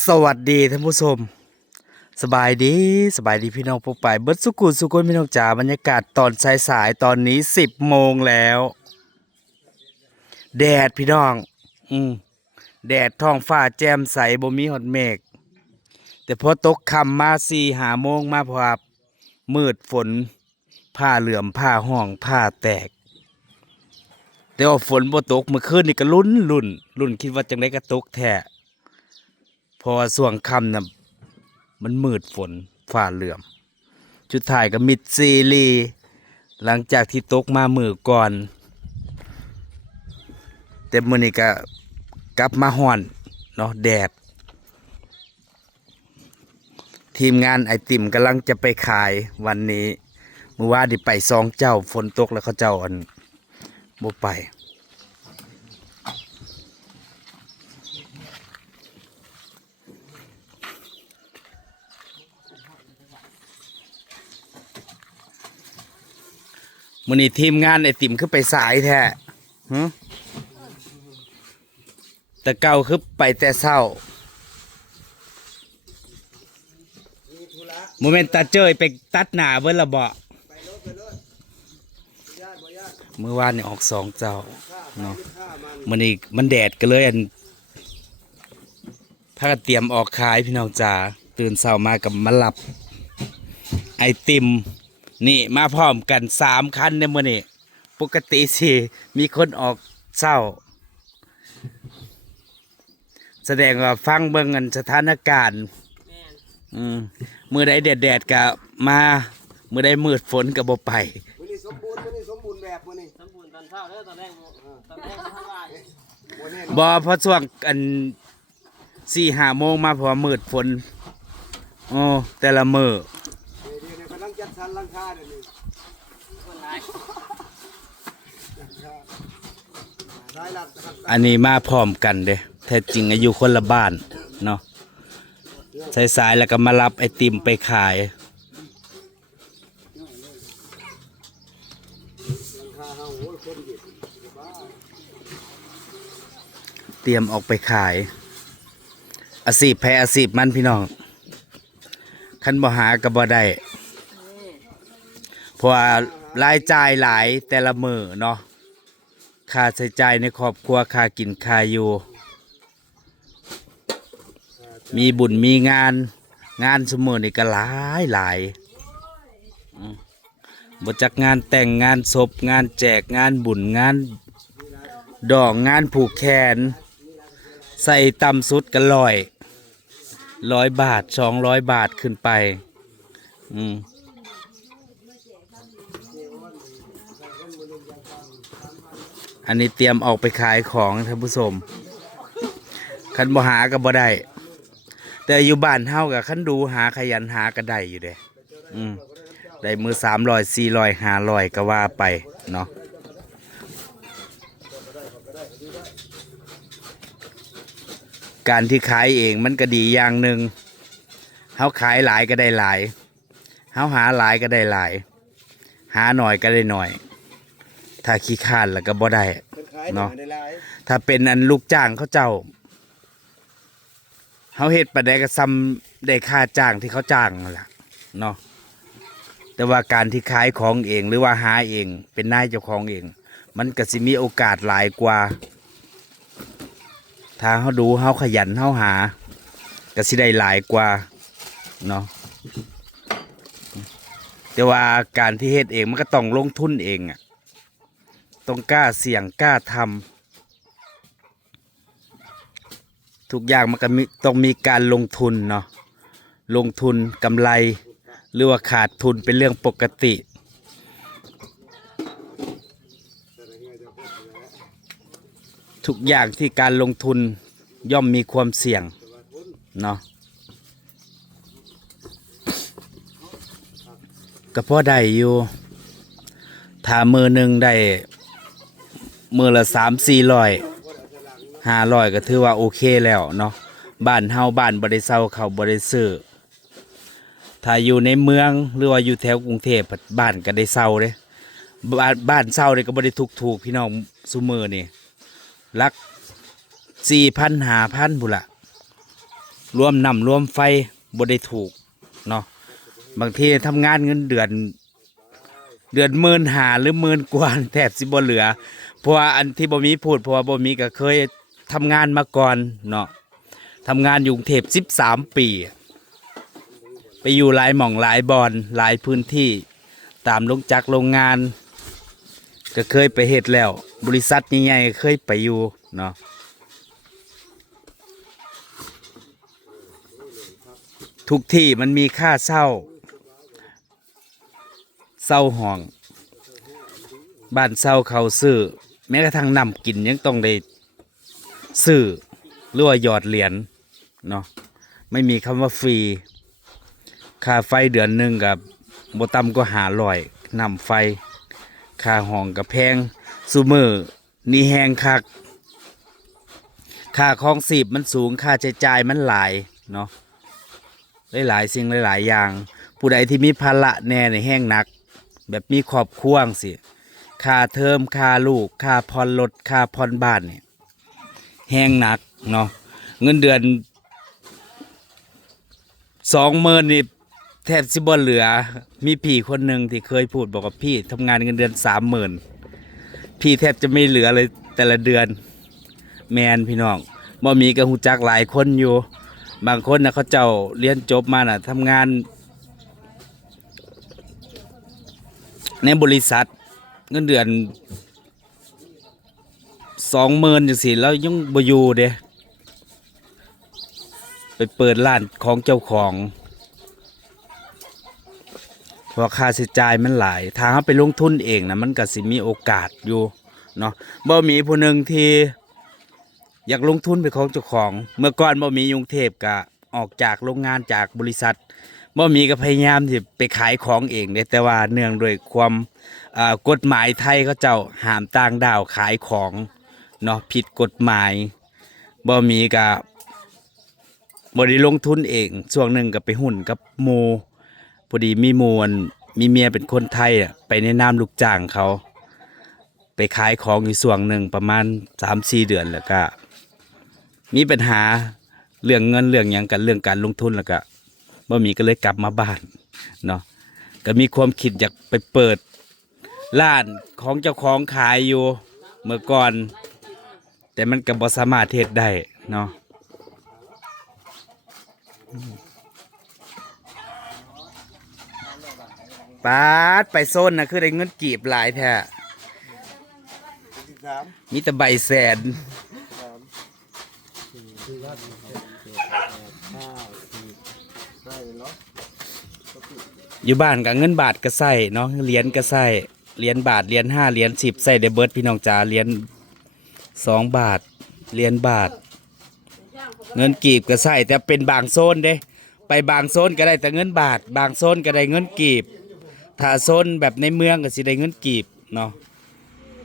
สวัสดีท่านผู้ชมสบายดีพี่น้องพวกไปเบิดสุกุลพี่น้องจ๋าบรรยากาศตอนสายตอนนี้10 โมงแล้วแดดพี่น้องอืมแดดท้องฟ้าแจ่มใสบ่มีหดเมฆแต่พอตกค่ำมา4-5 โมงมาพอมืดฝนผ้าเหลื่อมผ้าห้องผ้าแตกแต่ว่าฝนบ่ตกเมื่อคืนนี่ก็ลุ้นคิดว่าจังได๋ก็ตกแท้เพราะว่าช่วงค่ำน่ะมันมืดฝนฟ้าเหลื่อมชุดถ่ายก็มิดซีรีหลังจากที่ตกมามือก่อนแต่มื้อนี้ก็กลับมาฮ้อนเนาะแดดทีมงานไอติมกำลังจะไปขายวันนี้เมื่อวานนี่ไป2 เจ้าฝนตกแล้วเขาเจ้าบ่ไปมื้อนี้ทีมงานไอติมคือไปสายแท้หึแต่เก่าคือไปแต่เช้าโมเมนต์ตาเจยไปตัดหน้าเบิ่นละบ่เมื่อวานนี่ออก2 เจ้าเนาะมื้อนี้มันแดดก็เลยพากันเตรียมออกขายพี่น้องจ๋าตื่นเช้ามากับมารับไอติมนี่มาพร้อมกัน3 คันในมื้อนี้ปกติสิมีคนออกเช้าแสดงว่าฟังเบิ่งกันสถานการณ์มื้อใดแดดก็มามื้อใดมืดฝนก็บ่ไปมื้อนี้สมบูรณ์แบบมื้อนี้สมบูรณ์ตอนเช้าเด้อตอนแรกตอนแรกมันว่าบ่แน่บ่เพราะช่วง4-5 โมงมาเพราะว่ามืดฝนโอ้แต่ละมื้อเดี๋ยวกำลังจัดสรรหลังคาเดี๋ยวนี้คนหลายรายลัดอันนี้มาพร้อมกันเด้แท้จริงอยู่คนละบ้านเนาะสายๆแล้วก็มารับไอติมไปขายหลังคาเฮาโอ้ยคนเยอะบ้าเตรียมออกไปขายอาชีพแพ้อาชีพมันพี่น้องคันบ่หาก็บ่ได้เพราะว่ารายจ่ายหลายแต่ละมื้อเนาะค่าใช้จ่ายในครอบครัวค่ากินค่าอยู่มีบุญมีงานซุมื้อนี่ก็หลายบ่จักงานแต่งงานศพงานแจกงานบุญงานดอกงานผูกแขนใส่ต่ำสุดก็100 บาท200 บาทขึ้นไปอันนี้เตรียมออกไปขายของท่านผู้ชมคันบ่หาก็บ่ได้แต่อยู่บ้านเฮาก็คันดูหาขยันหาก็ได้อยู่เด้ได้มือ300 400 500ก็ว่าไปเนาะการที่ขายเองมันก็ดีอย่างหนึ่งเฮาขายหลายก็ได้หลายเฮาหาหลายก็ได้หลายหาหน่อยก็ได้หน่อยถ้าขี้ข้านแล้วก็บ่ได้เนาะถ้าเป็นอันลูกจ้างเขาเจ้าเฮาเฮ็ดปานใดก็ซ้ำได้ค่าจ้างที่เขาจ้างนั่นล่ะเนาะแต่ว่าการที่ขายของเองหรือว่าหาเองเป็นนายเจ้าของเองมันก็สิมีโอกาสหลายกว่าถ้าเฮาดูเฮาขยันเฮาหาก็สิได้หลายกว่าเนาะแต่ว่าการที่เฮ็ดเองมันก็ต้องลงทุนเองอ่ะต้องกล้าเสี่ยงกล้าทำทุกอย่างมันก็ต้องมีการลงทุนเนาะลงทุนกำไรหรือว่าขาดทุนเป็นเรื่องปกติทุกอย่างที่การลงทุนย่อมมีความเสี่ยงเนาะก็พอได้อยู่ถ้ามือหนึ่งได้มือละ300-400-500ก็ถือว่าโอเคแล้วเนาะบ้านเฮาบ้านบ่ได้เซาเขาบ่ได้ซื้อถ้าอยู่ในเมืองหรือว่าอยู่แถวกรุงเทพบ้านก็ได้เซาเด้บ้านเซานี่ก็บ่ได้ถูกพี่น้องซุมื้อนี่หลัก4,000-5,000พุ่นล่ะ รวมน้ำรวมไฟบ่ได้ถูกเนาะบางทีทำงานเงินเดือน15,000หรือ10,000กว่าแทบสิบ่เหลือเพราะว่าอันที่บ่มีพูดเพราะว่าบ่มีก็เคยทำงานมาก่อนเนาะทำงานอยู่กรุงเทพ13 ปีไปอยู่หลายหม่องหลายบอนหลายพื้นที่ตามโรงงานก็เคยไปเฮ็ดแล้วบริษัทใหญ่ๆเคยไปอยู่เนาะทุกที่มันมีค่าเช่าห้องบ้านเช่าเขาซื้อแม้กระทั่งน้ำกินยังต้องได้ซื้อหรือว่าหยอดเหรียญเนาะไม่มีคำว่าฟรีค่าไฟเดือนหนึ่งกับบ่ต่ำก็500น้ำไฟค่าห้องกับแพงซุมื้อนี่แฮงคักค่าครองชีพมันสูงค่าใช้จ่ายมันหลายเนาะหลายๆสิ่งหลายๆอย่างผู้ใดที่มีภาระแน่ในแห้งหนักแบบมีครอบครัวสิค่าเทอมค่าลูกค่าผ่อนรถค่าผ่อนบ้านเนี่ยแห้งหนักเนาะเงินเดือน20,000นี่แทบสิบ่เหลือมีพี่คนหนึ่งที่เคยพูดบอกว่าพี่ทำงานเงินเดือน30,000พี่แทบจะไม่เหลือเลยแต่ละเดือนแมนพี่น้องบ่มีก็ฮู้จักหลายคนอยู่บางคนนะเขาเจ้าเรียนจบมาน่ะทำงานในบริษัทเงินเดือน20,000จังซี่แล้วยังบ่อยู่เด้ไปเปิดร้านของเจ้าของเพราะค่าใช้จ่ายมันหลายถ้าเราไปลงทุนเองนะมันก็สิมีโอกาสอยู่เนาะบ่มีผู้หนึ่งที่อยากลงทุนเป็นของเจ้าของเมื่อก่อนบ่มีกรุงเทพก็ออกจากโรงงานจากบริษัทบ่มีก็พยายามที่ไปขายของเองเด้แต่ว่าเนื่องด้วยความกฎหมายไทยเขาเจ้าห้ามต่างด้าวขายของเนาะผิดกฎหมายบ่มีก็บ่ได้ลงทุนเองช่วงหนึ่งก็ไปหุ้นกับหมู่พอดีมีหมู่มีเมียเป็นคนไทยไปแนะนำลูกจ้างเขาไปขายของอยู่ช่วงหนึ่งประมาณ 3-4 เดือนแล้วก็มีปัญหาเรื่องเงินเรื่องหยังกันเรื่องการลงทุนแล้วก็บ่มีก็เลยกลับมาบ้านเนาะก็มีความคิดอยากไปเปิดร้านของเจ้าของขายอยู่เมื่อก่อนแต่มันก็บ่สามารถเฮ็ดได้เนาะปาดไปโซนนะคือได้เงินกีบหลายแท้มีแต่ใบแสนอยู่บ้านกับเงินบาทก็ใส่เนาะเหรียญก็ใส่เหรียญบาทเหรียญ5เหรียญ10ใส่ได้เบิดพี่น้องจ๋าเหรียญ2 บาทเหรียญบาทเงินกีบก็ใส่แต่เป็นบางโซนเด้ไปบางโซนก็ได้แต่เงินบาทบางโซนก็ได้เงินกีบถ้าโซนแบบในเมืองก็สิได้เงินกีบเนาะ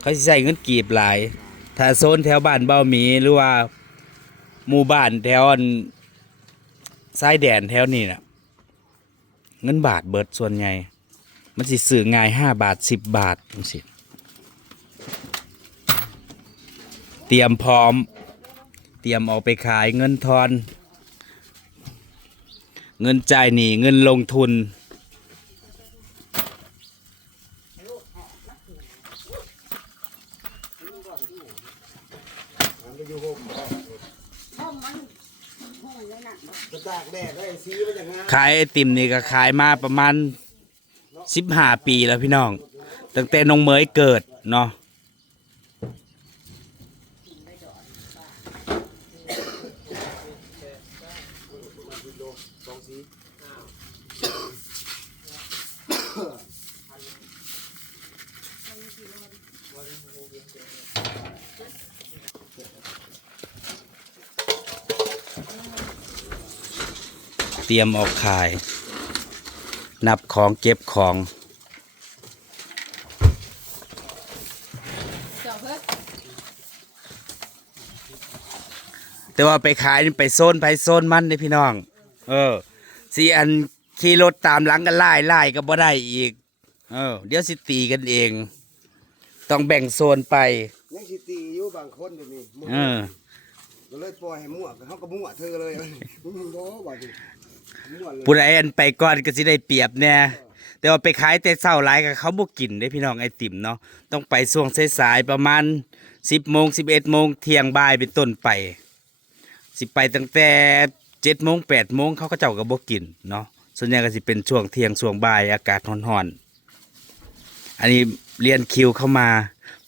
เขาสิใส่เงินกีบหลายถ้าโซนแถวบ้านเบ้าหมีหรือว่าหมู่บ้านแถวชายแดนแถวนี้น่ะเงินบาทเบิดส่วนใหญ่มันสิซื้อง่าย5 บาท10 บาทจังซี่เตรียมพร้อมเตรียมออกไปขายเงินทอนเงินจ่ายหนี้เงินลงทุนขายไอติมนี่ก็ขายมาประมาณ15 ปีแล้วพี่น้องตั้งแต่น้องเหมยเกิดเนาะเตรียมออกขายนับของเก็บของแต่ว่าไปขายนี่ไปโซนไปโซนมันเลยพี่น้องสิอันขี่รถตามหลังกันไล่ก็บ่ได้อีกเดี๋ยวสิตีกันเองต้องแบ่งโซนไปยังสิตีอยู่บางคนเดี๋ยวนี้ ก็เลยปล่อยให้มั่วเขาก็มั่วเธอเลยมึงโง่บ่ดิมั่วเลย ผู้ใดอันไปก่อนก็สิได้เปรียบแน่แต่ว่าไปขายแต่เช้าหลายก็เขาบ่กินเด้พี่น้องไอติมเนาะต้องไปช่วงสายๆประมาณ10 โมง 11 โมงเที่ยงบ่ายเป็นต้นไปสิไปตั้งแต่7 โมง 8 โมงเขาก็เจ้าก็บ่กินเนาะส่วนใหญ่ก็สิเป็นช่วงเที่ยงช่วงบ่ายอากาศร้อนๆอันนี้เรียนคิวเข้ามา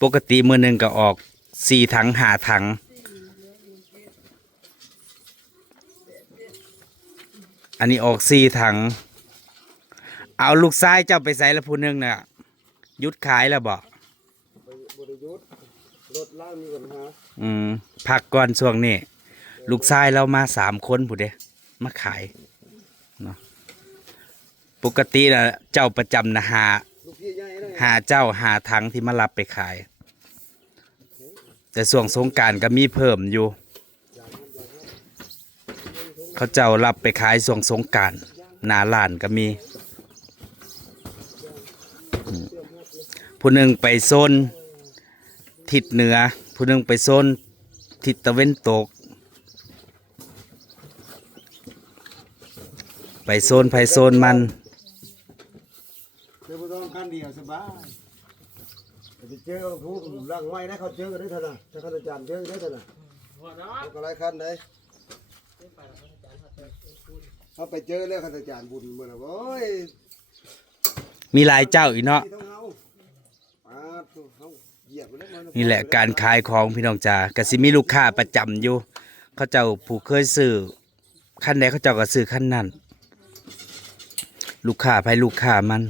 ปกติมื้อหนึงก็ออก4 ถัง5 ถังอันนี้ออก4 ถังเอาลูกชายเจ้าไปใส่ละผู้หนึงน่ะหยุดขายแล้วบ่ บริยุทธ์รถล่างมีปัญหา พักก่อนช่วงนี้ลูกชายเรามา3 คนผู้เด้มาขายเนาะปกติน่ะเจ้าประจำนะลูกพี่ใหญ่เลย หาเจ้าหาถังที่มารับไปขาย แต่ช่วงสงกรานต์ก็มีเพิ่มอยู่ เขาเจ้ารับไปขายช่วงสงกรานต์หน้าร้านก็มีผู้หนึ่งไปโซนทิศเหนือผู้หนึ่งไปโซนทิศตะเวนตกไปโซนไผโซนมัน เจอผู้ต้องการเดียวสบายไปเจอผู้ร่างไม้นะเขาเจอกันได้เท่านั้นถ้าข้าราชการเจอได้เท่านั้น หัวเนาะ ก็หลายคันได้เขาไปเจอแล้วข้าราชการบุญเมื่อไหร่โอ้ย มีหลายเจ้าอีกเนาะ ที่ต้องเฮาเฮาเหยียบไปแล้วมัน นี่แหละการขายของพี่น้องจ๋าก็สิมีลูกค้าประจำอยู่ เขาเจ้าผู้เคยซื้อขั้นใดเขาเจ้าก็ซื้อขั้นนั้นลูกค้าไปลูกค้ามัน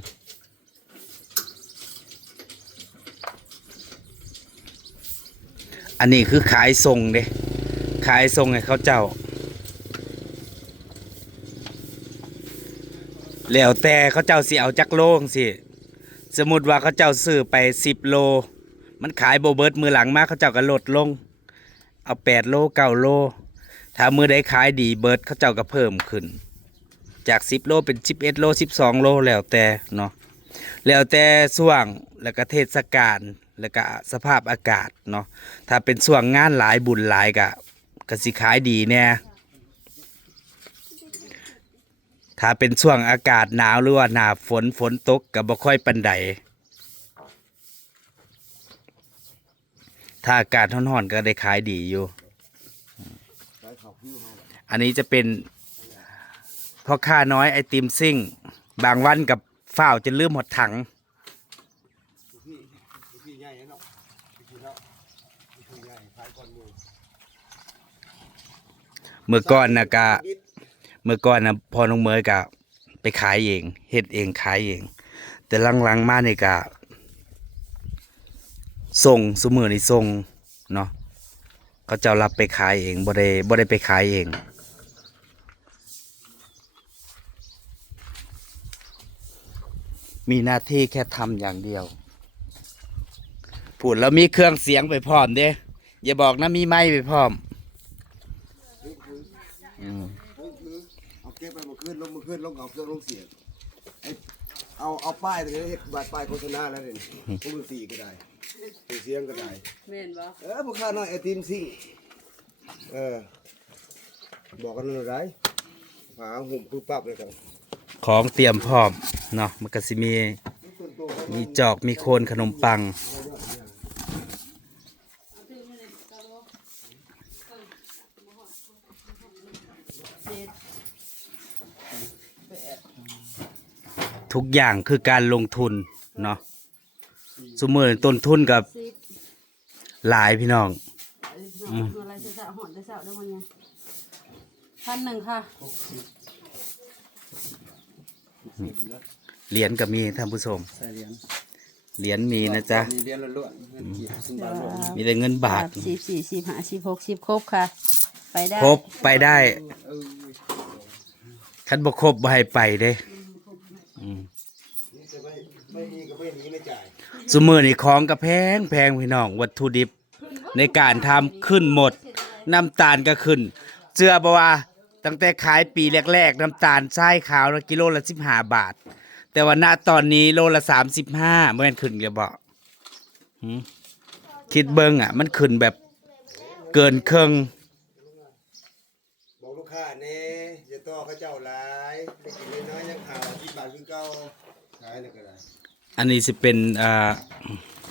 อันนี้คือขายส่งเด้ขายส่งให้เขาเจ้า แล้วแต่เขาเจ้าสิเอาจักโลงสิสมมุติว่าเขาเจ้าซื้อไป10 โล มันขายโบเบิร์ตมือหลังมาเขาเจ้าก็ลดลง เอา8 โล 9 โล ถ้ามือใดขายดีเบิร์ตเขาเจ้าก็เพิ่มขึ้น จาก10 โลเป็น11 โล 12 โลแล้วแต่เนาะแล้วแต่ช่วงแล้วก็เทศกาลแล้วก็สภาพอากาศเนาะถ้าเป็นช่วงงานหลายบุญหลายก็สิขายดีแน่ถ้าเป็นช่วงอากาศหนาวหรือว่าหน้าฝนตกก็บ่ค่อยปานใดถ้าอากาศร้อนๆก็ได้ขายดีอยู่ อันนี้จะเป็นพ่อค้าน้อยไอติมซิ่งบางวันกับฝ้าวจะลืมหมดถัง พี่ใหญ่เนาะพี่เนาะพี่ใหญ่ขายก่อนหมู่ เมื่อก่อนนะพอน้องเมยกะไปขายเองเฮ็ดเองขายเอง แต่หลังๆมานี่กะส่งซุมื้อนี่ส่งเนาะเขาเจ้ารับไปขายเองบ่ได้ไปขายเองมีหน้าที่แค่ทำอย่างเดียวพูดแล้วมีเครื่องเสียงไปพร้อมเด้อย่าบอกนะมีไม้ไปพร้อม เอาเก็บไปมาขึ้นลงมาขึ้นลงเอาเครื่องลงเสียงเอาป้ายตรงนี้เห็ดบัตรป้ายโฆษณาแล้วเนี่ยพวกสีก็ได้เสียงก็ได้ แม่นบ่ พวกข้าน้อยไอติมซิ่งบอกกันเลยได้หาหุ่มคือปั๊บเลยกัน ของเตรียมพร้อมเนาะมันก็สิมีจอกมีโคนขนมปังทุกอย่างคือการลงทุนเนาะสมมติต้นทุนกับหลายพี่น้อง อะไรจะสะหอนจะสะได้มั้ย1,000ค่ะ เหรียญก็มีท่านผู้ชม ใส่เหรียญ เหรียญมีนะจ๊ะ มีเหรียญล้วนๆเงินกีบซึ่งบาทล้วน มีแต่เงินบาท 14 15 16 10ครบค่ะ ไปได้ ครบไปได้คันบ่ครบบ่ให้ไปเด้อืม ไม่มีก็ไม่หนีไม่จ่าย ซุมื้อนี้ของก็แพงพี่น้องวัตถุดิบในการทำขึ้นหมด น้ำตาลก็ขึ้นเชื่อบ่ว่าตั้งแต่ขายปีแรกๆน้ำตาลทรายขาวกิโลละ15 บาท แต่ว่าณตอนนี้โลละ35บ่แม่นขึ้นแล้วบ่คิดเบิ่งอ่ะมันขึ้นแบบเกินครึ่ง ค้าแน่จะต่อเขาเจ้าหลายได้กินน้อยๆยังข่าวที่บาทคือเก่าขายนั่นก็ได้ อันนี้สิเป็น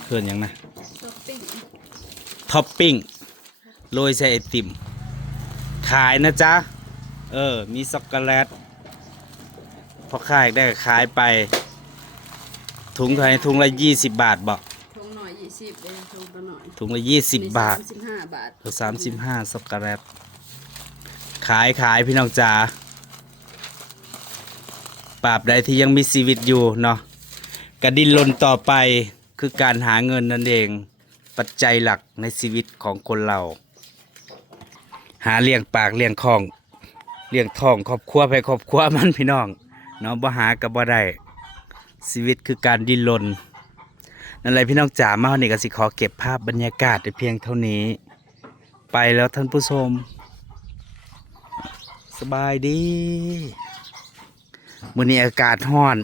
เพื่อนหยังนะ ท็อปปิ้ง ท็อปปิ้งโรยใส่ไอติมขายนะจ๊ะมีช็อกโกแลตพอขายได้ก็ขายไปถุงเท่าไหร่ถุงละ20 บาทบอก ทงหน่อย20เลยทงตัวหน่อย ถุงละ20 บาท 35 บาท 35ช็อกโกแลตขายพี่น้องจ๋าปราบใดที่ยังมีชีวิตอยู่เนาะกระดิ้นรนต่อไปคือการหาเงินนั่นเองปัจจัยหลักในชีวิตของคนเรา หาเลี้ยงปากเลี้ยงท้องครอบครัวไปครอบครัวมันพี่น้องเนาะบ่หากับบ่ได้ชีวิตคือการดิ้นรนนั่นแหละพี่น้องจ๋ามาวันนี้ก็สิขอเก็บภาพบรรยากาศไว้เพียงเท่านี้ไปแล้วท่านผู้ชมสบายดีมื้อนี้อากาศร้อน